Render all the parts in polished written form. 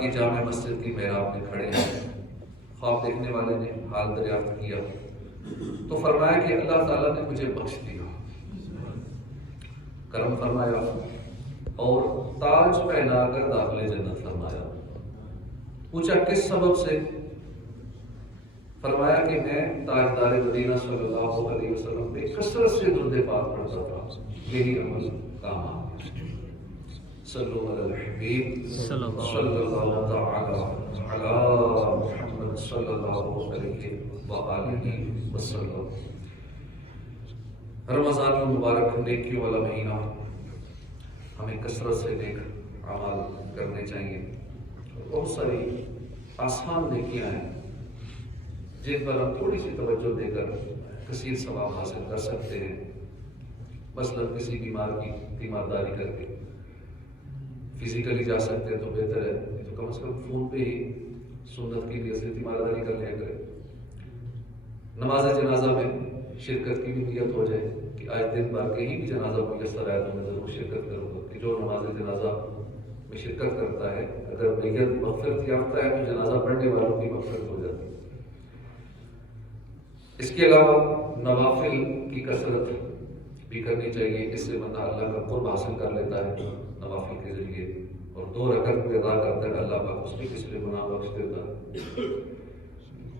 کی جامع مسجد کی محراب میں کھڑے ہیں، خواب دیکھنے والے نے حال دریافت کیا تو فرمایا کہ اللہ تعالیٰ نے مجھے بخش دیا، کرم فرمایا اور تاج پہنا کر داخل جنت فرمایا۔ پوچھا کس سبب سے؟ فرمایا کہ میں تاجدار مدینہ صلی اللہ علیہ وسلم پہ کثرت سے درود پاک پڑھتا تھا، یہی عمل کام آ گیا۔ صلو علی الحبیب صلی اللہ تعالی علی محمد صلی اللہ علیہ وآلہ وسلم۔ رمضان المبارک نیکیوں والا مہینہ، ہمیں کثرت سے نیک اعمال کرنے چاہیے۔ بہت ساری آسان نیکیاں ہیں جن پر ہم تھوڑی سی توجہ دے کر کثیر ثواب حاصل کر سکتے ہیں۔ مثلا کسی بیمار کی تیمارداری کر کے فزیکلی جا سکتے ہیں تو بہتر ہے، تو کم از کم فون پہ ہی سنت کی نیت سے تیمارداری کر لیا کرے۔ نماز جنازہ میں شرکت کی بھی نیت ہو جائے کہ آج دن بھر کہیں بھی جنازہ میسر آئے تو میں ضرور شرکت کروں گا، کہ جو نماز جنازہ میں شرکت کرتا ہے اگر میت مغفرت یافتہ ہے تو جنازہ پڑھنے والوں کی مغفرت ہو جاتی ہے۔ اس کے علاوہ نوافل کی کثرت بھی کرنی چاہیے، اس سے بندہ اللہ کا قرب حاصل کر لیتا ہے نوافل کے ذریعے، اور 2 رکعت بھی ادا کرتا ہے اللہ پاک اس کے پچھلے گناہ بخش دیتا ہے۔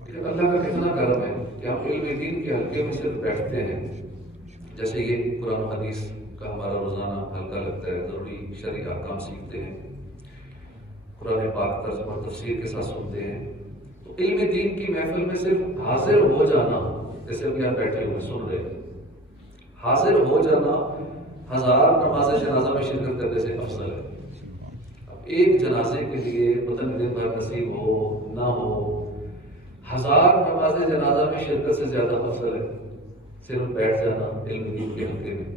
لیکن اللہ کا کتنا کرم ہے کہ آپ علم دین کے حلقے میں صرف بیٹھتے ہیں، جیسے یہ قرآن و حدیث کا ہمارا روزانہ حلقہ لگتا ہے، ضروری شرعی احکام سیکھتے ہیں، قرآن پاک ترجمہ اور تفسیر کے ساتھ سنتے ہیں۔ تو علم دین کی محفل میں صرف حاضر ہو جانا، جیسے اب یہاں بیٹھے ہوئے سن رہے ہیں، حاضر ہو جانا 1000 نماز جنازہ میں شرکت کرنے سے افضل ہے۔ اب ایک جنازے کے لیے پتہ نہیں دن بھر نصیب ہو نہ ہو، 1000 نماز جنازہ میں شرکت سے زیادہ افضل ہے صرف بیٹھ جانا علم دین کے حلقے میں۔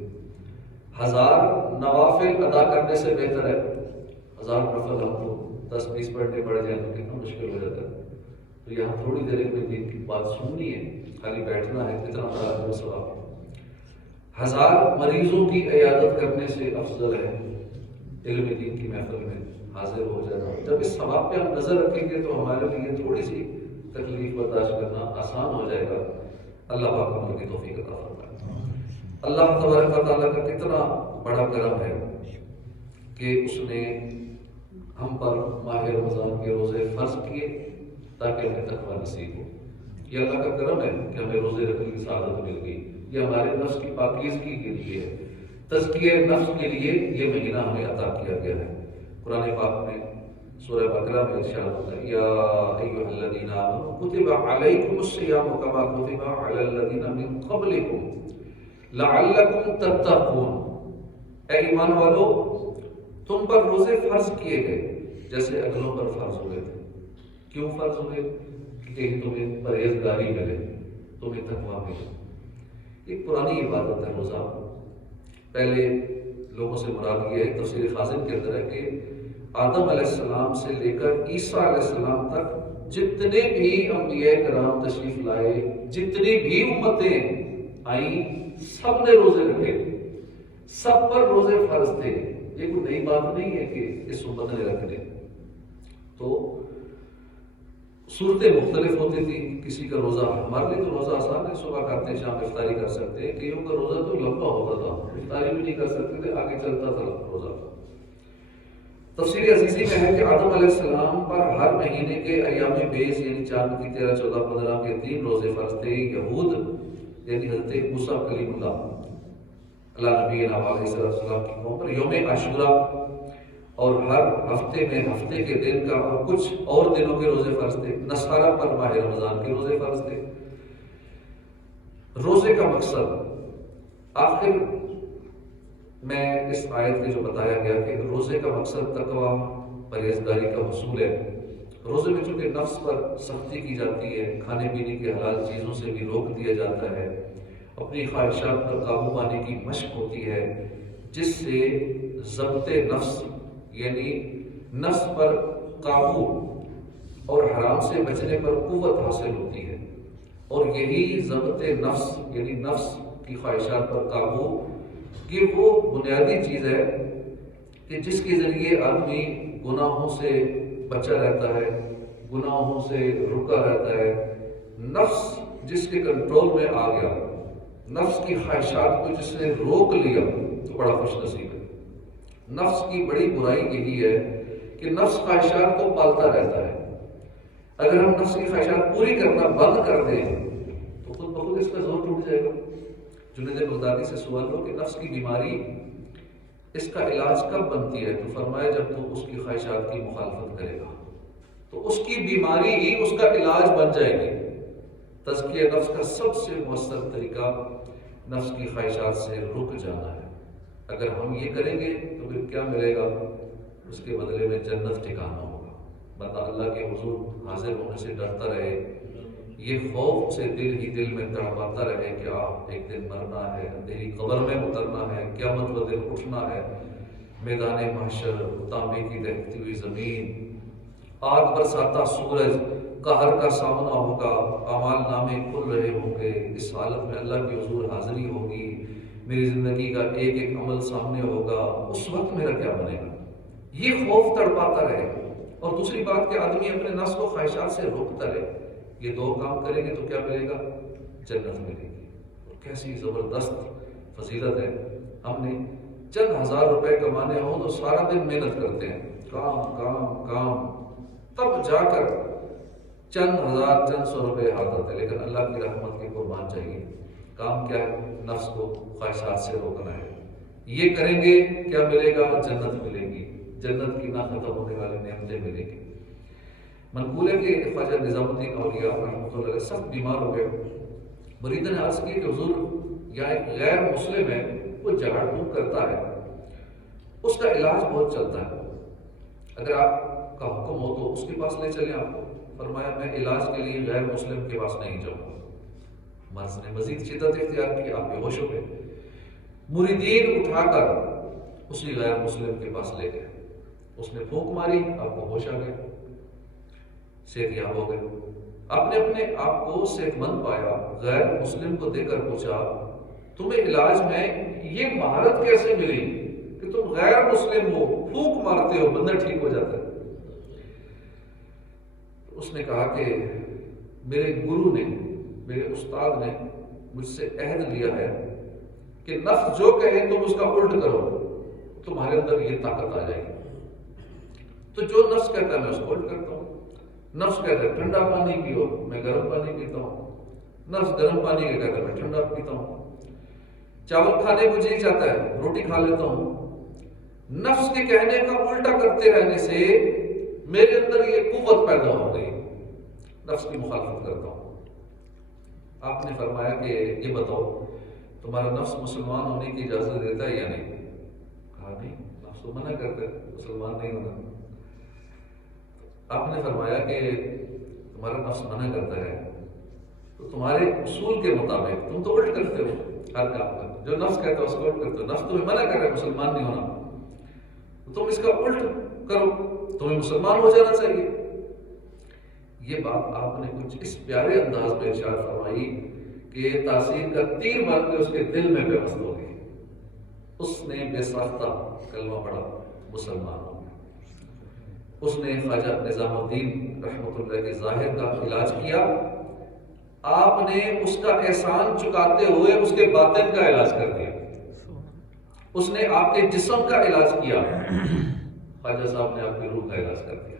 1000 نوافل ادا کرنے سے بہتر ہے 1000 نفل ہم کو 10-20 پڑھنے پڑ جائیں تو کتنا مشکل ہو جاتا ہے۔ تو یہاں تھوڑی دیر میں دین کی بات سننی ہے، خالی بیٹھنا ہے، کتنا بڑا اجر و ثواب۔ 1000 مریضوں کی عیادت کرنے سے افضل ہے علم دین کی محفل میں حاضر ہو جانا۔ جب اس ثواب پہ ہم نظر رکھیں گے تو ہمارے لیے تھوڑی سی تکلیف برداشت کرنا آسان ہو جائے گا۔ اللہ پاک عمل کی توفیق عطا فرمائے۔ اللہ تبارک و تعالیٰ کا کتنا بڑا کرم ہے کہ اس نے ہم پر ماہ رمضان کے روزے فرض کیے تاکہ ہمیں تقویٰ نصیب ہو۔ یہ اللہ کا کرم ہے کہ ہمیں روزے رکھنے کی سعادت مل گئی۔ یہ ہمارے نفس کی پاکیزگی کے لیے ہے، تزکیہ نفس کے لیے یہ مہینہ ہمیں عطا کیا گیا ہے۔ قرآن پاک میں سورہ بقرہ میں ارشاد ہوتا ہے یا ایھا الذین آمنوا کتب علیکم الصیام کما کتب علی الذین من قبلکم لعلکم تتقون۔ اے ایمان والو، تم پر روزے فرض کیے گئے جیسے اگلوں پر فرض ہوئے تھے۔ کیوں فرض ہوئے؟ کہ کہیں تمہیں پرہیزگاری ملے، تمہیں تقویٰ ملے۔ ایک پرانی عبادت ہے روزہ۔ پہلے لوگوں سے مراد یہ ہے، تفسیر خازن کے اندر ہے کہ آدم علیہ السلام سے لے کر عیسیٰ علیہ السلام تک جتنے بھی انبیاء کرام تشریف لائے، جتنی بھی امتیں آئیں، سب نے روزے رکھے، سب پر روزے فرض تھے۔ یہ کوئی نئی بات نہیں ہے کہ اس امت نے رکھ لے۔ تو صورتیں مختلف ہوتی تھی، کسی کا روزہ، ہمارے لیے تو روزہ آسان ہے، صبح کھاتے شام افطاری کر سکتے ہیں، کئیوں کا روزہ تو لمبا ہوتا تھا، افطاری بھی نہیں کر سکتے تھے، آگے چلتا تھا روزہ۔ تفسیر عزیزی میں ہے کہ آدم علیہ السلام پر ہر مہینے کے ایام بیس یعنی چاند کی 13، 14، 15 کے 3 روزے فرض تھے۔ یہود یعنی حضرت موسیٰ کلیم اللہ نبی علیہ السلام کی قوم پر یوم عاشورہ، اور ہر ہفتے میں ہفتے کے دن کا اور کچھ اور دنوں کے روزے فرض تھے۔ نصارہ پر ماہ رمضان کے روزے فرض تھے۔ روزے کا مقصد آخر میں اس آیت کے جو بتایا گیا کہ روزے کا مقصد تقویٰ پرہیزگاری کا حصول ہے۔ روزے میں چونکہ نفس پر سختی کی جاتی ہے، کھانے پینے کی حلال چیزوں سے بھی روک دیا جاتا ہے، اپنی خواہشات پر قابو پانے کی مشق ہوتی ہے، جس سے ضبط نفس یعنی نفس پر قابو اور حرام سے بچنے پر قوت حاصل ہوتی ہے۔ اور یہی ضبط نفس یعنی نفس کی خواہشات پر قابو، یہ وہ بنیادی چیز ہے کہ جس کے ذریعے آدمی گناہوں سے بچا رہتا ہے، گناہوں سے رکا رہتا ہے، نفس جس کے کنٹرول میں آ گیا، نفس کی خواہشات کو جس نے روک لیا تو بڑا خوش نصیب ہے۔ نفس کی بڑی برائی یہی ہے کہ نفس خواہشات کو پالتا رہتا ہے۔ اگر ہم نفس کی خواہشات پوری کرنا بند کر دیں تو خود بخود اس کا زور ٹوٹ جائے گا۔ جنید بغدادی سے سوال ہو کہ نفس کی بیماری اس کا علاج کب بنتی ہے، تو فرمایا جب تو اس کی خواہشات کی مخالفت کرے گا تو اس کی بیماری ہی اس کا علاج بن جائے گی۔ تزکیہ نفس کا سب سے مؤثر طریقہ نفس کی خواہشات سے رک جانا ہے۔ اگر ہم یہ کریں گے تو پھر کیا ملے گا؟ اس کے بدلے میں جنت ٹھکانا ہوگا۔ بندہ اللہ کے حضور حاضر ہونے سے ڈرتا رہے، یہ خوف سے دل ہی دل میں تڑپاتا رہے کہ ایک دن مرنا ہے، اندھیری قبر میں اترنا ہے، قیامت و دن اٹھنا ہے، میدان محشر، تانبے کی دہکتی ہوئی زمین، آگ برساتا سورج، قہر کا سامنا ہوگا، اعمال نامے کھل رہے ہوں گے، اس حالت میں اللہ کی حضور حاضری ہوگی، میری زندگی کا ایک ایک عمل سامنے ہوگا، اس وقت میرا کیا بنے گا؟ یہ خوف تڑپاتا رہے۔ اور دوسری بات کہ آدمی اپنے نفس کو خواہشات سے روکتا رہے۔ یہ دو کام کریں گے تو کیا ملے گا؟ جنت ملے گی۔ اور کیسی زبردست فضیلت ہے۔ ہم نے چند ہزار روپے کمانے ہوں تو سارا دن محنت کرتے ہیں، کام کام کام، تب جا کر چند ہزار چند سو روپے ہاتھ آتے ہیں۔ لیکن اللہ کی رحمت کے قربان چاہیے، کام کیا ہے؟ نفس کو خواہشات سے روکنا ہے۔ یہ کریں گے کیا ملے گا؟ جنت ملے گی، جنت کی نہ ختم ہونے والی نعمتیں ملیں گی۔ منقول ہے کہ خواجہ نظام الدین اولیاء رحمۃ اللہ علیہ سخت بیمار ہو گئے۔ مرید نے عرض کی کہ حضور یہاں ایک غیر مسلم ہے، وہ جھاڑ پھونک کرتا ہے، اس کا علاج بہت چلتا ہے، اگر آپ کا حکم ہو تو اس کے پاس لے چلیں آپ کو۔ فرمایا میں علاج کے لیے غیر مسلم کے پاس نہیں جاؤں گا۔ مرض نے مزید شدت اختیار کی، آپ بے ہوش ہو گئے۔ مریدین اٹھا کر اسی غیر مسلم کے پاس لے گئے، اس نے پھونک ماری، آپ کو ہوش آ گیا، صحت یاب ہو گئے۔ آپ نے اپنے آپ کو صحت مند پایا، غیر مسلم کو دے کر پوچھا تمہیں علاج میں یہ مہارت کیسے ملی کہ تم غیر مسلم ہو، پھونک مارتے ہو، بندہ ٹھیک ہو جاتا ہے؟ اس نے کہا کہ میرے گرو نے، میرے استاد نے مجھ سے عہد لیا ہے کہ نفس جو کہے تم اس کا الٹ کرو، تمہارے اندر یہ طاقت آ جائے گی۔ تو جو نفس کہتا ہے میں اس کو الٹ کرتا ہوں۔ نفس کہتا ہے ٹھنڈا پانی پیو، میں گرم پانی پیتا ہوں۔ نفس گرم پانی کا کہتا ہے میں ٹھنڈا پیتا ہوں۔ چاول کھانے کو جی چاہتا ہے، روٹی کھا لیتا ہوں۔ نفس کے کہنے کا الٹا کرتے رہنے سے میرے اندر یہ قوت پیدا ہو گئی، نفس کی مخالفت کرتا ہوں۔ آپ نے فرمایا کہ یہ بتاؤ تمہارا نفس مسلمان ہونے کی اجازت دیتا ہے یا نہیں؟ کہا نہیں، نفس تو منع کرتا ہے مسلمان نہیں ہونا۔ آپ نے فرمایا کہ تمہارا نفس منع کرتا ہے تو تمہارے اصول کے مطابق تم تو الٹ کرتے ہو ہر کام کا، جو نفس کہتا ہے اس کو الٹ کرتے ہو۔ نفس تمہیں منع کر رہا ہے مسلمان نہیں ہونا، تو تم اس کا الٹ کرو، تمہیں مسلمان ہو جانا چاہیے۔ یہ بات آپ نے کچھ اس پیارے انداز میں ارشاد فرمائی کہ تاثیر کا تیر مار کے اس کے دل میں پیوست ہو گئی، اس نے بے ساختہ کلمہ پڑھا، مسلمان ہو گیا۔ اس نے خواجہ نظام الدین رحمۃ اللہ کے ظاہر کا علاج کیا، آپ نے اس کا احسان چکاتے ہوئے اس کے باطن کا علاج کر دیا۔ اس نے آپ کے جسم کا علاج کیا، خواجہ صاحب نے آپ کی روح کا علاج کر دیا،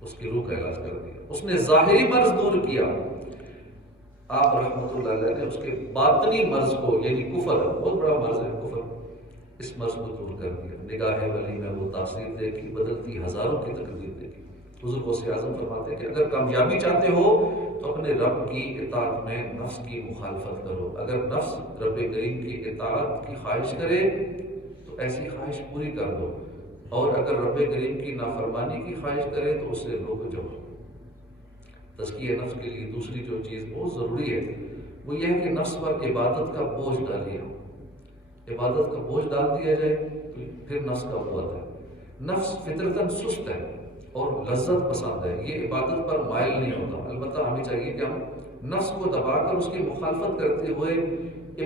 اس کی روح کا علاج کر دیا۔ اس نے ظاہری مرض دور کیا، آپ رحمۃ اللہ علیہ نے اس کے باطنی مرض کو، یعنی کفر، بہت بڑا مرض ہے کفر، اس مرض کو دور کر دیا۔ نگاہ ولی میں وہ تاثیر دیکھی، بدلتی ہزاروں کی تقدیر دیکھی۔ حضور غوث اعظم فرماتے ہیں کہ اگر کامیابی چاہتے ہو تو اپنے رب کی اطاعت میں نفس کی مخالفت کرو۔ اگر نفس رب کریم کی اطاعت کی خواہش کرے تو ایسی خواہش پوری کر دو، اور اگر رب کریم کی نافرمانی کی خواہش کرے تو اس سے رک جاؤ۔ تزکیہ نفس کے لیے دوسری جو چیز بہت ضروری ہے وہ یہ ہے کہ نفس پر عبادت کا بوجھ ڈالیا۔ عبادت کا بوجھ ڈال دیا جائے تو پھر نفس کا قوت ہے۔ نفس فطرتاً سست ہے اور لذت پسند ہے، یہ عبادت پر مائل نہیں ہوتا۔ البتہ ہمیں چاہیے کہ ہم نفس کو دبا کر اس کی مخالفت کرتے ہوئے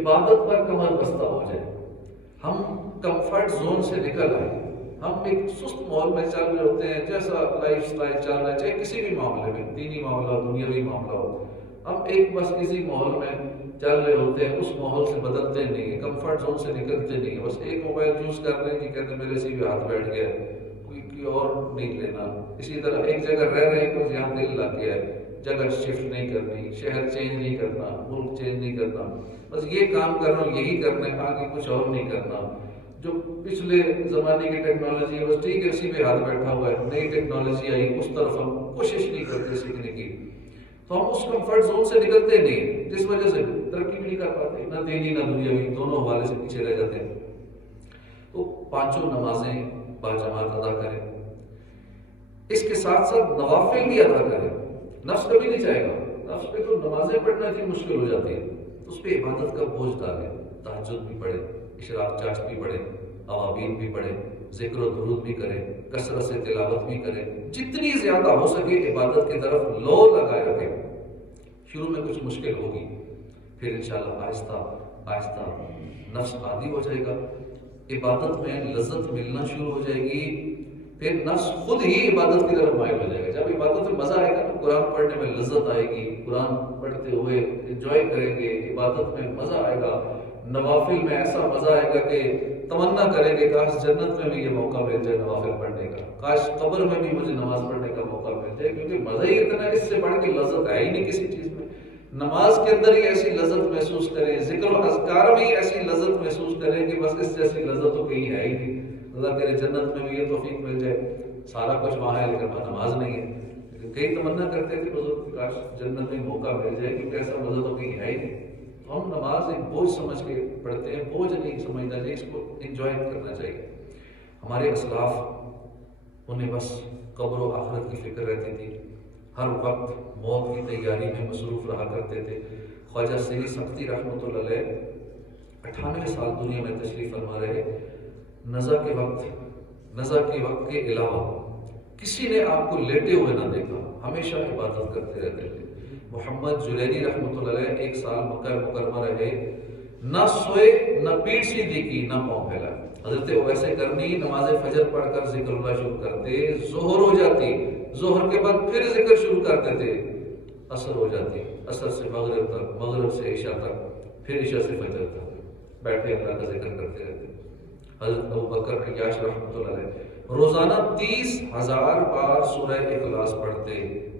عبادت پر کمر بستہ ہو جائے، ہم کمفرٹ زون سے نکل آئے، ہم ایک سست ماحول میں چل رہے ہوتے ہیں، جیسا لائف سٹائل چل رہا ہے، چاہے کسی بھی معاملے میں، دینی معاملہ ہو، دنیاوی معاملہ ہو، ہم ایک بس اسی ماحول میں چل رہے ہوتے ہیں، اس ماحول سے بدلتے نہیں ہیں، کمفرٹ زون سے نکلتے نہیں ہیں، بس ایک موبائل یوز کر رہے ہیں کہ کہتے ہیں میرے سے بھی ہاتھ بیٹھ گیا ہے، کوئی اور نہیں لینا. اسی طرح ایک جگہ رہ رہے ہیں تو یہاں دل لگ گیا ہے، جگہ شفٹ نہیں کرنی، شہر چینج نہیں کرنا، ملک چینج نہیں کرنا، بس یہ کام کر رہا ہوں یہی کرنا ہے، آگے کچھ اور نہیں کرنا. جو پچھلے زمانے کی ٹیکنالوجی ہے بس ٹھیک ہے اسی پہ ہاتھ بیٹھا ہوا ہے، نئی ٹیکنالوجی آئی اس طرف ہم کوشش نہیں کرتے سیکھنے کی، تو ہم اس کمفرٹ زون سے نکلتے نہیں، جس وجہ سے ترقی بھی نہیں کر پاتے، نہ دینی نہ دنیاوی دونوں حوالے سے پیچھے رہ جاتے ہیں. تو پانچوں نمازیں باجماعت ادا کریں، اس کے ساتھ ساتھ نوافل بھی ادا کریں. نفس کبھی نہیں چاہے گا، نفس پہ تو نمازیں پڑھنا اتنی مشکل ہو جاتی ہے، اس پہ عبادت کا بوجھ ڈالیں، تہجد بھی پڑھیں، اشراق چاچ بھی پڑھیں، اوابین بھی پڑھیں، ذکر و درود بھی کریں، کثرت سے تلاوت بھی کریں، جتنی زیادہ ہو سکے عبادت کی طرف لو لگائے رکھیں. شروع میں کچھ مشکل ہوگی، پھر انشاءاللہ آہستہ آہستہ نفس عادی ہو جائے گا، عبادت میں لذت ملنا شروع ہو جائے گی، پھر نفس خود ہی عبادت کی طرف مائل ہو جائے گا. جب عبادت میں مزہ آئے گا تو قرآن پڑھنے میں لذت آئے گی، قرآن پڑھتے ہوئے انجوائے کریں گے، عبادت میں مزہ آئے گا، نوافل میں ایسا مزہ آئے گا کہ تمنا کریں گے کاش جنت میں بھی یہ موقع مل جائے نوافل پڑھنے کا، کاش قبر میں بھی مجھے نماز پڑھنے کا موقع مل جائے، کیونکہ مزہ ہی اتنا ہے، اس سے بڑھ کے لذت ہے ہی نہیں کسی چیز میں. نماز کے اندر ہی ایسی لذت محسوس کریں، ذکر و اذکار میں ہی ایسی لذت محسوس کریں کہ بس اس جیسی لذت تو کہیں ہے ہی نہیں. اللہ کرے جنت میں بھی یہ توفیق مل جائے، سارا کچھ وہاں ہے لیکن وہاں نماز نہیں ہے. لیکن کئی تمنا کرتے تھے بزرگ کاش جنت میں موقع مل جائے، کیونکہ ایسا مزہ تو کہیں ہے ہی نہیں. تو ہم نماز ایک بوجھ سمجھ کے پڑھتے ہیں، بوجھ نہیں سمجھنا چاہیے، اس کو انجوائے کرنا چاہیے. ہمارے اسلاف انہیں بس قبر و آخرت کی فکر رہتی تھی، ہر وقت موت کی تیاری میں مصروف رہا کرتے تھے. خواجہ سری سختی رحمۃ اللہ علیہ 98 سال دنیا میں تشریف فرما رہے، نزا کے وقت کے علاوہ کسی نے آپ کو لیٹے ہوئے نہ دیکھا، ہمیشہ عبادت کرتے رہتے تھے. محمد جلیلی رحمۃ اللہ علیہ 1 سال مکہ مکرمہ رہے، نہ سوئے، نہ پیٹھ سیدھی کی، نہ پاؤں پھیلا. حضرت ویسے کرنی نماز فجر پڑھ کر ذکر اللہ شروع کرتے، ظہر ہو جاتی، ظہر کے بعد پھر ذکر شروع کرتے تھے، عصر ہو جاتی، عصر سے مغرب تک، مغرب سے عشاء تک، پھر عشاء سے فجر تک بیٹھے اللہ کا ذکر کرتے رہتے. حضرت ابوبکر عیاش رحمۃ اللہ علیہ روزانہ 30,000 بار سورہ اخلاص پڑھتے،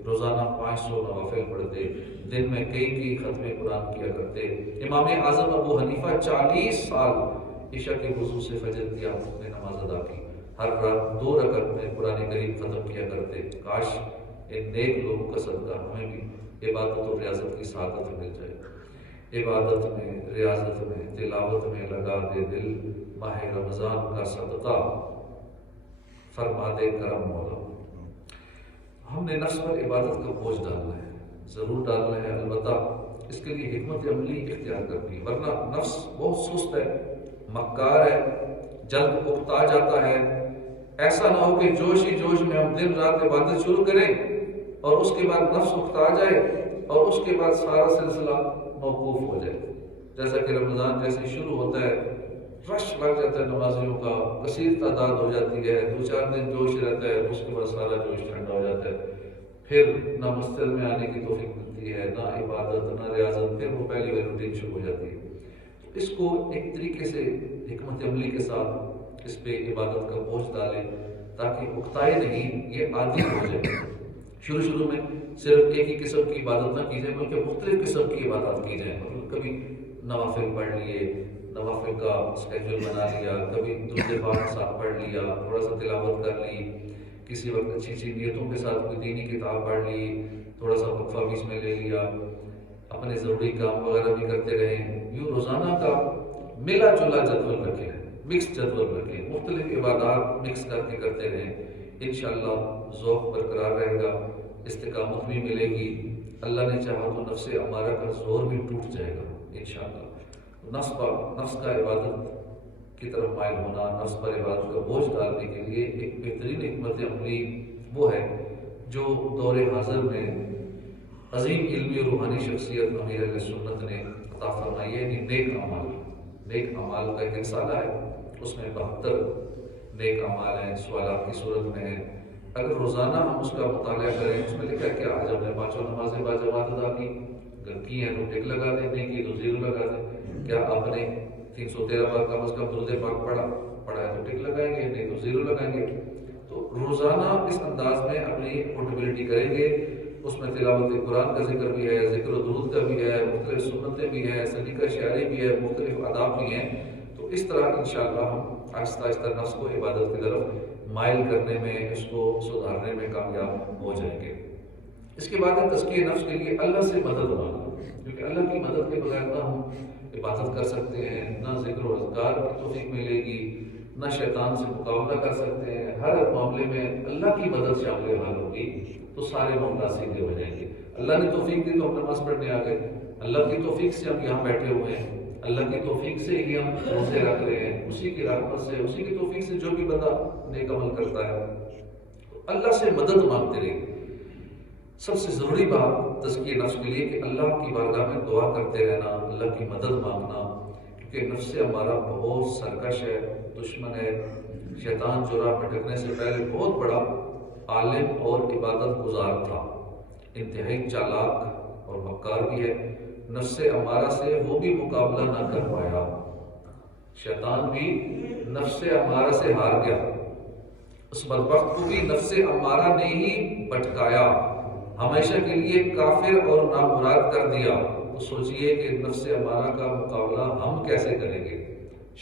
روزانہ 500 نوافل پڑھتے، دن میں کئی ختم قرآن کیا کرتے. امام اعظم ابو حنیفہ 40 سال عشاء کے وضو سے فجر کی آمد میں نماز ادا کی، ہر رات 2 رکعت میں قرآن کریم ختم کیا کرتے. کاش ان نیک لوگوں کا صدقہ ہمیں بھی عبادت و ریاضت کی سعادت مل جائے. عبادت میں، ریاضت میں، تلاوت میں لگا دے دل، ماہ رمضان کا صدقہ فرما دے کرم مولا. ہم نے نفس پر عبادت کا بوجھ ڈالنا ہے، ضرور ڈالنا ہے، البتہ اس کے لیے حکمت عملی اختیار کرنی ہے، ورنہ نفس بہت سست ہے، مکار ہے، جلد اکتا جاتا ہے. ایسا نہ ہو کہ جوش ہی جوش میں ہم دن رات عبادت شروع کریں اور اس کے بعد نفس اکتا جائے اور اس کے بعد سارا سلسلہ موقوف ہو جائے. جیسا کہ رمضان جیسے شروع ہوتا ہے رش لگ جاتا ہے نمازیوں کا، کثیر تعداد ہو جاتی ہے، 2-4 دن جوش رہتا ہے، اس کے بعد سارا جوش ٹھنڈا ہو جاتا ہے، پھر نہ مسجد میں آنے کی توفیق ملتی ہے، نہ عبادت، نہ ریاضت، پھر وہ پہلی والی روٹین شروع ہو جاتی ہے. اس کو ایک طریقے سے حکمت عملی کے ساتھ اس پہ عبادت کا بوجھ ڈالیں تاکہ اکتائے نہیں، یہ عادی ہو جائے. شروع میں صرف ایک ہی قسم کی عبادت نہ کی جائے بلکہ مختلف قسم کی عبادات کی جائیں. کبھی نوافل پڑھ لیے، نوافل کا اسکیجول بنا لیا، کبھی دوسرے پاک ساتھ پڑھ لیا، تھوڑا سا تلاوت کر لی، کسی وقت اچھی نیتوں کے ساتھ کوئی دینی کتاب پڑھ لی، تھوڑا سا وقفہ بیچ میں لے لیا، اپنے ضروری کام وغیرہ بھی کرتے رہیں. یوں روزانہ کا ملا جلا جدول رکھیں، مکس جدول رکھیں، مختلف عبادات مکس کر کے کرتے رہیں. انشاءاللہ ذوق برقرار رہے گا، استقامت بھی ملے گی. اللہ نے چاہا تو نفس امارہ کا زور بھی ٹوٹ جائے گا انشاءاللہ. نفس کا عبادت کی طرف مائل ہونا، نفس پر عبادت کا بوجھ ڈالنے کے لیے ایک بہترین حکمت عملی وہ ہے جو دور حاضر میں عظیم علمی اور روحانی شخصیت امیر اہل سنت نے عطا فرمائی ہے. نیک اعمال کا ایک رسالہ ہے، اس میں 72 نیک اعمال ہیں، سوالات کی صورت میں ہیں، اگر روزانہ ہم اس کا مطالعہ کریں، اس میں لکھا ہے کہ آج ہم نے 5 نمازیں باجماعت ادا کی، اگر کی ہیں تو ٹک لگا دیں، نہیں کی تو زیرو لگا دیں۔ کیا آپ نے 313 بار کم از کم درود پاک پڑھا ہے تو ٹک لگائیں گے، نہیں تو زیرو لگائیں گے۔ تو روزانہ اس انداز میں اپنی پورٹیبلٹی کریں گے، اس میں تلاوت قرآن کا ذکر بھی ہے، ذکر و درود کا بھی ہے، مختلف سنتیں بھی ہیں، سلیقہ شعری بھی ہے، مختلف آداب بھی ہیں۔ تو اس طرح انشاءاللہ ہم آہستہ آہستہ نفس کو عبادت کی طرف مائل کرنے میں، اس کو سدھارنے میں کامیاب ہو جائیں گے۔ اس کے بعد ہے تزکیہ نفس کے لیے اللہ سے مدد مانگنا، کیونکہ اللہ کی مدد کے بغیر نہ ہم عبادت کر سکتے ہیں، نہ ذکر و اذکار کی توفیق ملے گی، نہ شیطان سے مقابلہ کر سکتے ہیں۔ ہر معاملے میں اللہ کی مدد شامل حال ہوگی تو سارے معاملات سیدھے ہو جائیں گے۔ اللہ نے توفیق دی تو ہم نماز پڑھنے آ گئے، اللہ کی توفیق سے ہم یہاں بیٹھے ہوئے ہیں، اللہ کی توفیق سے ہی ہم روزے رکھ رہے ہیں، اسی کی رحمت سے، اسی کی توفیق سے جو بھی بندہ نیک عمل کرتا ہے اللہ سے مدد مانگتے رہے۔ سب سے ضروری بات تزکیہ نفس کے لیے کہ اللہ کی بارگاہ میں دعا کرتے رہنا، اللہ کی مدد مانگنا، کیونکہ نفس ہمارا بہت سرکش ہے، دشمن ہے۔ شیطان جو راہ بھٹکنے سے پہلے بہت بڑا عالم اور عبادت گزار تھا، انتہائی چالاک اور مکار بھی ہے۔ نفس امارہ سے وہ بھی مقابلہ نہ کر پایا، شیطان بھی نفس امارہ سے ہار گیا، اس بدبخت کو بھی نفس امارہ نے ہی بھٹکایا، ہمیشہ کے لیے کافر اور نامراد کر دیا۔ تو سوچئے کہ نفس امارہ کا مقابلہ ہم کیسے کریں گے؟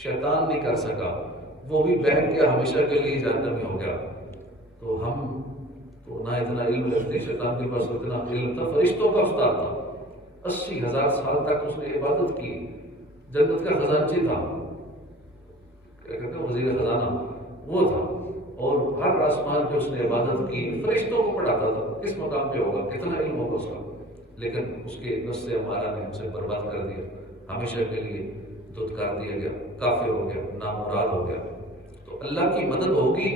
شیطان نہیں کر سکا، وہ بھی بہک گیا، ہمیشہ کے لیے جہنم میں ہو گیا۔ تو ہم تو نہ اتنا علم رکھتے، شیطان کے پاس اتنا علم تھا، فرشتوں کا استاد تھا، 80,000 سال تک اس نے عبادت کی، جنت کا خزانچی تھا، کیا کہتے ہیں وزیر خزانہ وہ تھا، اور ہر آسمان پہ اس نے عبادت کی، فرشتوں کو پڑھاتا تھا۔ کس مقام پہ ہوگا، کتنا علم ہوگا اس کا، لیکن اس کے نفس امارہ نے ہم سے برباد کر دیا، ہمیشہ کے لیے دھتکار دیا گیا، کافر ہو گیا، نامراد ہو گیا۔ تو اللہ کی مدد ہوگی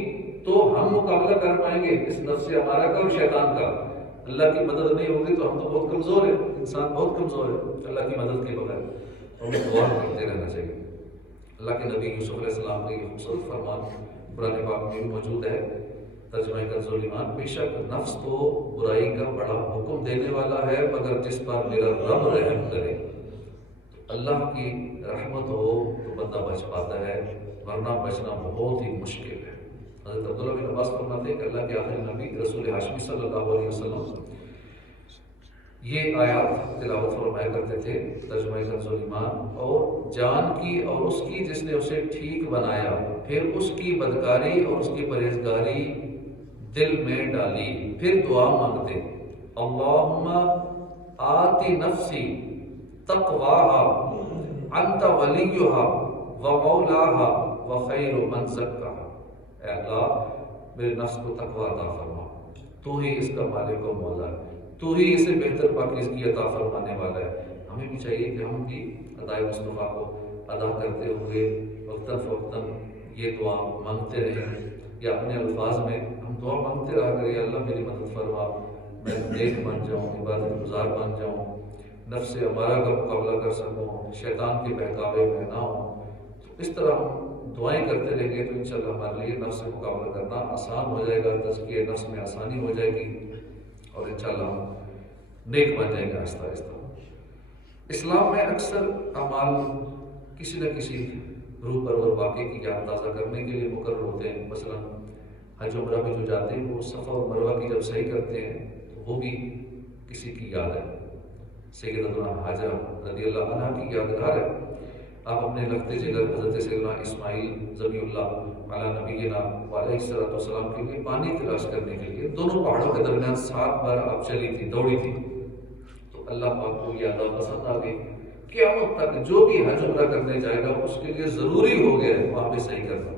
تو ہم مقابلہ کر پائیں گے اس نفس امارہ کا اور شیطان کا۔ اللہ کی مدد نہیں ہوگی تو ہم تو بہت کمزور ہیں، انسان بہت کمزور ہے اللہ کی مدد کے بغیر۔ ہمیں دعا کرتے رہنا چاہیے۔ اللہ کے نبی یوسف علیہ السلام کا یہ خوبصورت فرمان قرآن پاک میں بھی موجود ہے، ترجمہ کنز الایمان، بے شک نفس تو برائی کا بڑا حکم دینے والا ہے، مگر جس پر میرا رب رحم کرے۔ اللہ کی رحمت ہو تو بندہ بچ پاتا ہے، ورنہ بچنا بہت ہی مشکل ہے۔ حضرت عبداللہ بن عباس فرماتے ہیں کہ اللہ کے آخری نبی رسول ہاشمی صلی اللہ علیہ وسلم یہ آیات تلاوت فرمایا کرتے تھے، ترجمہ کنز الایمان، اور جان کی اور اس کی جس نے اسے ٹھیک بنایا، پھر اس کی بدکاری اور اس کی پرہیزگاری دل میں ڈالی، پھر دعا مانگتے، اللہم آتی نفسی تقواہا انت ولیہا و مولاہا و خیر من زکاہا۔ اے اللہ میرے نفس کو تقوی عطا فرما، تو ہی اس کا مالک و مولا ہے، تو ہی اسے بہتر پاکیزگی عطا فرمانے والا ہے۔ ہمیں بھی چاہیے کہ ہم بھی ادائے مصطفیٰ کو ادا کرتے ہوئے وقتاً فوقتاً یہ دعا مانگتے رہیں، یا اپنے الفاظ میں ہم دعا مانگتے رہا کریں، اللہ میری مدد فرما، میں نیک بن جاؤں، عبادت گزار بن جاؤں، نفس امارہ کا مقابلہ کر سکوں، شیطان کے بہکاوے میں نہ ہوں۔ اس طرح ہم دعائیں کرتے رہیں گے تو انشاءاللہ ہمارے لیے نفس سے مقابلہ کرنا آسان ہو جائے گا، تزکیہ نفس میں آسانی ہو جائے گی، اور انشاءاللہ ہم نیک بن جائیں گے آہستہ آہستہ۔ اسلام میں اکثر اعمال کسی نہ کسی روح پرور واقعے کی یاد تازہ کرنے کے لیے مقرر ہوتے ہیں۔ مثلا حج عمرہ میں جو جاتے ہیں وہ صفا اور مروہ کی جب صحیح کرتے ہیں تو وہ بھی کسی کی یاد ہے، سیدتنا حاجرہ رضی اللہ عنہ کی یادگار ہے۔ آپ اپنے لگتے جگر حضرت سیدنا اسماعیل ذبیح اللہ علی نبینا علیہ السلام کے لیے پانی تلاش کرنے کے لیے دونوں پہاڑوں کے درمیان 7 بار آپ چلی تھی، دوڑی تھی، تو اللہ پاک کو یہ ادا پسند آ گئی۔ قیامت تک جو بھی حج عمرہ کرنے جائے گا اس کے لیے ضروری ہو گیا ہے وہاں پہ صحیح کرنا،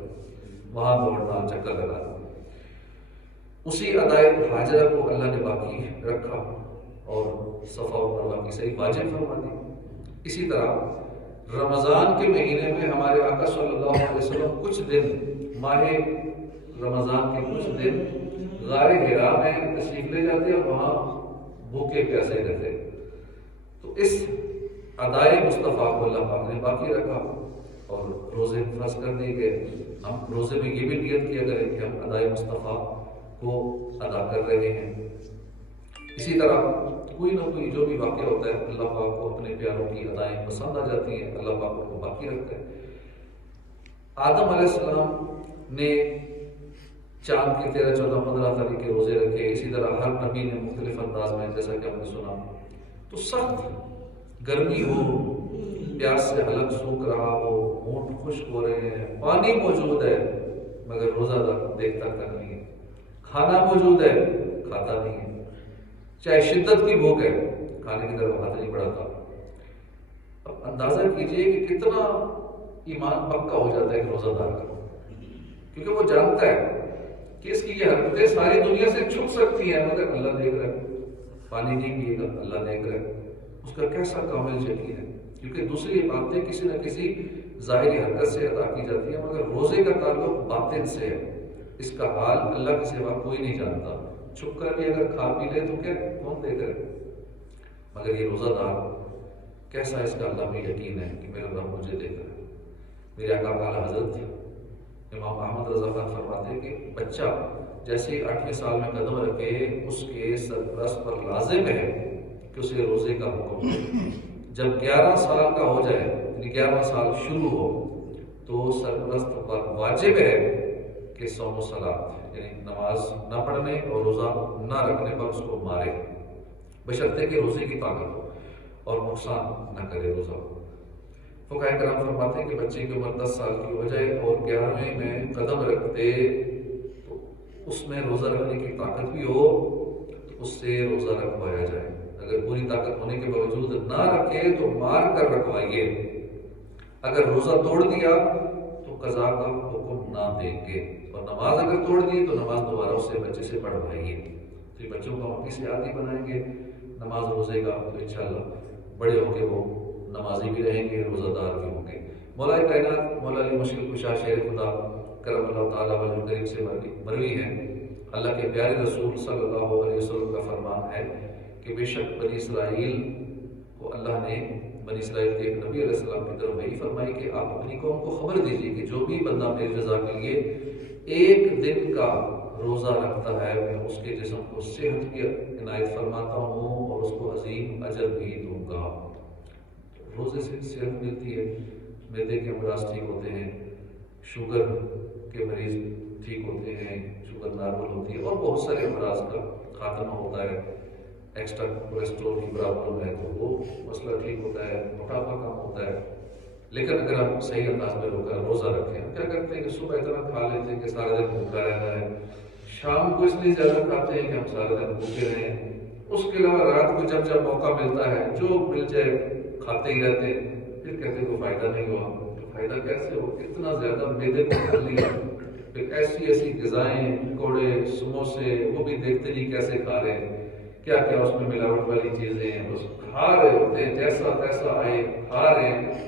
وہاں دوڑنا، چکر لگانا۔ اسی ادائے حاجرہ کو اللہ نے باقی رکھا اور صفا و مروہ کی صحیح واجب فرما دی۔ اسی طرح رمضان کے مہینے میں ہمارے آقا صلی اللہ علیہ وسلم کچھ دن، ماہ رمضان کے کچھ دن غار حرا میں تشریف لے جاتے اور وہاں بھوکے پیاسے رہتے۔ تو اس ادائے مصطفیٰ کو اللہ پاک نے باقی رکھا۔ اور روزے فرض کر دیے گئے، ہم روزے میں یہ بھی نیت کیا کریں کہ ہم ادائے مصطفیٰ کو ادا کر رہے ہیں۔ اسی طرح کوئی نہ کوئی جو بھی واقعہ ہوتا ہے اللہ پاک کو اپنے پیاروں کی ادائیں پسند آ جاتی ہیں، اللہ پاک کو باقی رکھتا ہے۔ آدم علیہ السلام نے چاند کے 13، 14، 15 تاریخ کے روزے رکھے، اسی طرح ہر نبی نے مختلف انداز میں، جیسا کہ ہم نے سنا۔ تو سخت گرمی ہو، پیاس سے حلق سوکھ رہا ہو، ہونٹ خشک ہو رہے ہیں، پانی موجود ہے مگر روزہ دار دیکھتا تک نہیں ہے، کھانا موجود ہے کھاتا نہیں ہے، چاہے شدت کی بھوک ہے کھانے کی طرف ہاتھ نہیں بڑھاتا۔ اب اندازہ کیجئے کہ کتنا ایمان پکا ہو جاتا ہے کہ روزہ دار کا، کیونکہ وہ جانتا ہے کہ اس کی یہ حرکتیں ساری دنیا سے چھپ سکتی ہیں مگر اللہ دیکھ رہا ہے، پانی نہیں پیے گا اللہ دیکھ رہا ہے، اس کا کیسا کامل یقین ہے، کیونکہ دوسری باتیں کسی نہ کسی ظاہری حرکت سے ادا کی جاتی ہیں مگر روزے کا تعلق باطن سے ہے، اس کا حال اللہ کے سوا کوئی نہیں جانتا، چھپ کر بھی اگر کھا پی لے تو کیا کون دیکھ رہے، مگر یہ روزہ دار کیسا اس کا اللہ میں یقین ہے کہ میرا رب مجھے دیکھ رہا ہے۔ میرے آقا اعلیٰ حضرت امام احمد رضا خان فرماتے ہیں کہ بچہ جیسے 8ویں سال میں قدم رکھے اس کے سرپرست پر لازم ہے کہ اسے روزے کا حکم دے، جب 11 سال کا ہو جائے یعنی 11واں سال شروع ہو تو سرپرست پر واجب ہے کہ صوم و صلاۃ یعنی نماز نہ پڑھنے اور روزہ نہ رکھنے پر اس کو مارے، بشرطے کہ روزے کی طاقت ہو اور نقصان نہ کرے روزہ۔ فقہاء کرام فرماتے ہیں کہ بچے کی عمر 10 سال کی ہو جائے اور 11ویں میں قدم رکھتے تو اس میں روزہ رکھنے کی طاقت بھی ہو تو اس سے روزہ رکھوایا جائے، اگر پوری طاقت ہونے کے باوجود نہ رکھے تو مار کر رکھوائیے، اگر روزہ توڑ دیا تو قضا کا حکم نہ دیں گے، اور نماز اگر توڑ دی تو نماز دوبارہ اس سے بچے سے پڑھوائیے۔ تو یہ بچوں کو ہم اپنی سے عادی بنائیں گے نماز روزے کا تو انشاءاللہ بڑے ہو کے وہ نمازی بھی رہیں گے، روزہ دار بھی ہوں گے۔ مولا کائنات مولا علی مشکل کشا شیر خدا کرم اللہ تعالیٰ وجہ کریم سے مروی ہے، اللہ کے پیارے رسول صلی اللہ علیہ وسلم کا فرمان ہے کہ بے شک بنی اسرائیل کو اللہ نے بنی اسرائیل کے ایک نبی علیہ السلام کی طرف وحی فرمائی کہ آپ اپنی قوم کو خبر دیجیے کہ جو بھی بندہ میری رضا کے لیے ایک دن کا روزہ رکھتا ہے میں اس کے جسم کو صحت کی عنایت فرماتا ہوں اور اس کو عظیم اجر بھی دوں گا۔ روزے سے صحت ملتی ہے، معدے کے امراض ٹھیک ہوتے ہیں، شوگر کے مریض ٹھیک ہوتے ہیں، شوگر نارمل ہوتی ہے، اور بہت سارے امراض کا خاتمہ ہوتا ہے، ایکسٹرا کولیسٹرول کی پرابلم ہے تو وہ مسئلہ ٹھیک ہوتا ہے، موٹاپا کم ہوتا ہے۔ لیکن اگر ہم صحیح انداز میں روزہ رکھیں، ہم کیا کرتے ہیں کہ صبح اتنا کھا لیتے ہیں کہ سارا دن بھوکا رہنا ہے، شام کو اس لیے زیادہ کھاتے ہیں کہ ہم سارا دن بھوکے رہیں، اس کے علاوہ رات کو جب موقع ملتا ہے جو مل جائے کھاتے ہی رہتے ہیں، پھر کہتے ہیں کوئی فائدہ نہیں ہوا۔ تو فائدہ کیسے ہو، اتنا زیادہ معدے کو کھا لیا، پھر ایسی غذائیں پکوڑے سموسے وہ بھی دیکھتے نہیں کیسے کھا رہے ہیں، کیا کیا اس میں ملاوٹ والی چیزیں ہیں، بس کھا رہے ہوتے ہیں، جیسا تیسا آئے کھا رہے ہیں،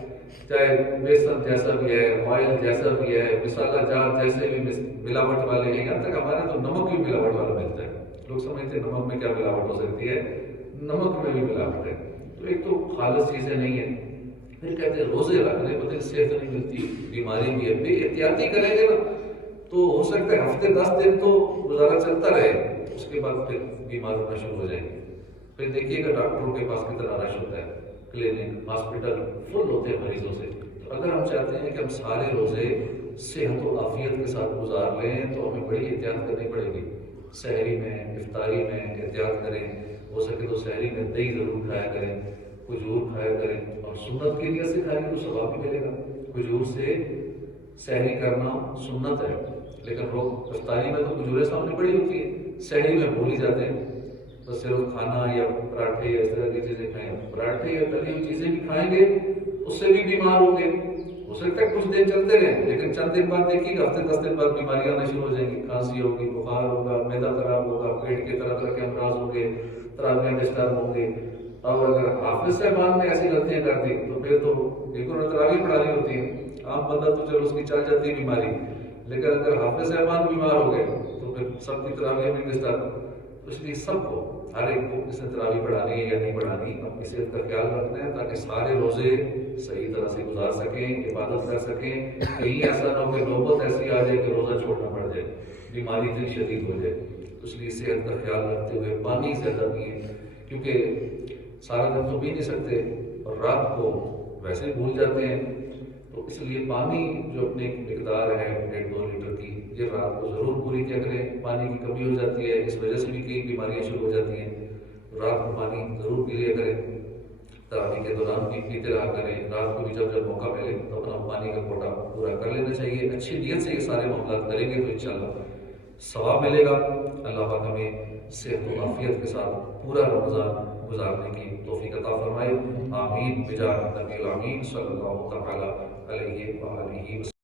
چاہے بیسن جیسا بھی ہے، آئل جیسا بھی ہے، مسالہ جات جیسے بھی ملاوٹ والے ہیں، یہاں تک ہمارے تو نمک بھی ملاوٹ والا ملتا ہے، لوگ سمجھتے ہیں نمک میں کیا ملاوٹ ہو سکتی ہے، نمک میں بھی ملاوٹ ہے۔ تو ایک تو خالص چیزیں نہیں ہیں، پھر کہتے ہیں روزے رکھنے پتہ صحت نہیں ملتی، بیماری بھی ہے، بے احتیاطی کریں گے نا تو ہو سکتا ہے ہفتے 10 دن تو گزارا چلتا رہے، اس کے بعد پھر بیمار ہونا شروع ہو جائیں گے۔ پھر دیکھیے گا ڈاکٹروں کے پاس کتنا رش ہوتا ہے، کلینک ہاسپٹل فل ہوتے ہیں مریضوں سے۔ تو اگر ہم چاہتے ہیں کہ ہم سارے روزے صحت و عافیت کے ساتھ گزار لیں تو ہمیں بڑی احتیاط کرنی پڑے گی، سحری میں افطاری میں احتیاط کریں، ہو سکے تو سحری میں دہی ضرور کھایا کریں، کھجور کھایا کریں، اور سنت کی نیت سے کھائیں گے تو ثواب بھی ملے گا۔ کھجور سے سحری کرنا سنت ہے، لیکن لوگ افطاری میں تو کھجوریں سامنے پڑی ہوتی ہیں، سحری میں بھول ہی جاتے ہیں، بس صرف کھانا یا پراٹھے یا اس طرح کی چیزیں کھائیں، پراٹھے یا تلی ہوئی چیزیں بھی کھائیں گے اس سے بھی بیمار ہوں گے۔ ہو سکتا ہے کچھ دن چلتے رہیں لیکن چند دن بعد دیکھیے گا ہفتے 10 دن بعد بیماریاں آنا شروع ہو جائیں گی، کھانسی ہوگی، بخار ہوگا، معدہ خراب ہوگا، پیٹ کے طرح طرح کے امراض ہوں گے، تراویحیں ڈسٹرب ہوں گے۔ اور اگر حافظ صاحبان نے ایسی غلطیاں کر دی تو پھر تو ایک اور تراویح پڑھانی ہوتی ہے، عام بندہ تو چلو اس کی چل جاتی ہے بیماری، لیکن اگر حافظ صاحبان بیمار ہو گئے تو پھر سب کی تراویح بھی ڈسٹرب۔ اس لیے سب کو، ہر ایک کو اس نے تراویح پڑھانی ہے یا نہیں پڑھانی، اپنی صحت کا خیال رکھنا ہے تاکہ سارے روزے صحیح طرح سے گزار سکیں، عبادت کر سکیں. کہیں ایسا نہ ہو کہ نوبت ایسی آ جائے کہ روزہ چھوڑنا پڑ جائے، بیماری اتنی شدید ہو جائے. اس لیے صحت کا خیال رکھتے ہوئے پانی زیادہ پئیں، کیونکہ سارا دن تو پی نہیں سکتے اور رات کو ویسے ہی بھول جاتے ہیں. تو اس لیے پانی جو اپنی مقدار ہے 1.5-2 لیٹر کی، یہ رات کو ضرور پوری کیا کریں. پانی کی کمی ہو جاتی ہے، اس وجہ سے بھی کئی بیماریاں شروع ہو جاتی ہیں. رات کو پانی ضرور پی لیا کریں، تراویح کے دوران بھی پیتے رہا کریں. رات کو بھی جب جب موقع ملے تو اپنا پانی کا کوٹا پورا کر لینا چاہیے. اچھی نیت سے یہ سارے معاملات کریں گے تو انشاءاللہ ثواب ملے گا. اللہ پاک ہمیں صحت و عافیت کے ساتھ پورا رمضان گزارنے کی توفیق عطا فرمائے. آمین بجاہ نبی الامین صلی اللہ تعالی علیہ وآلہ وسلم.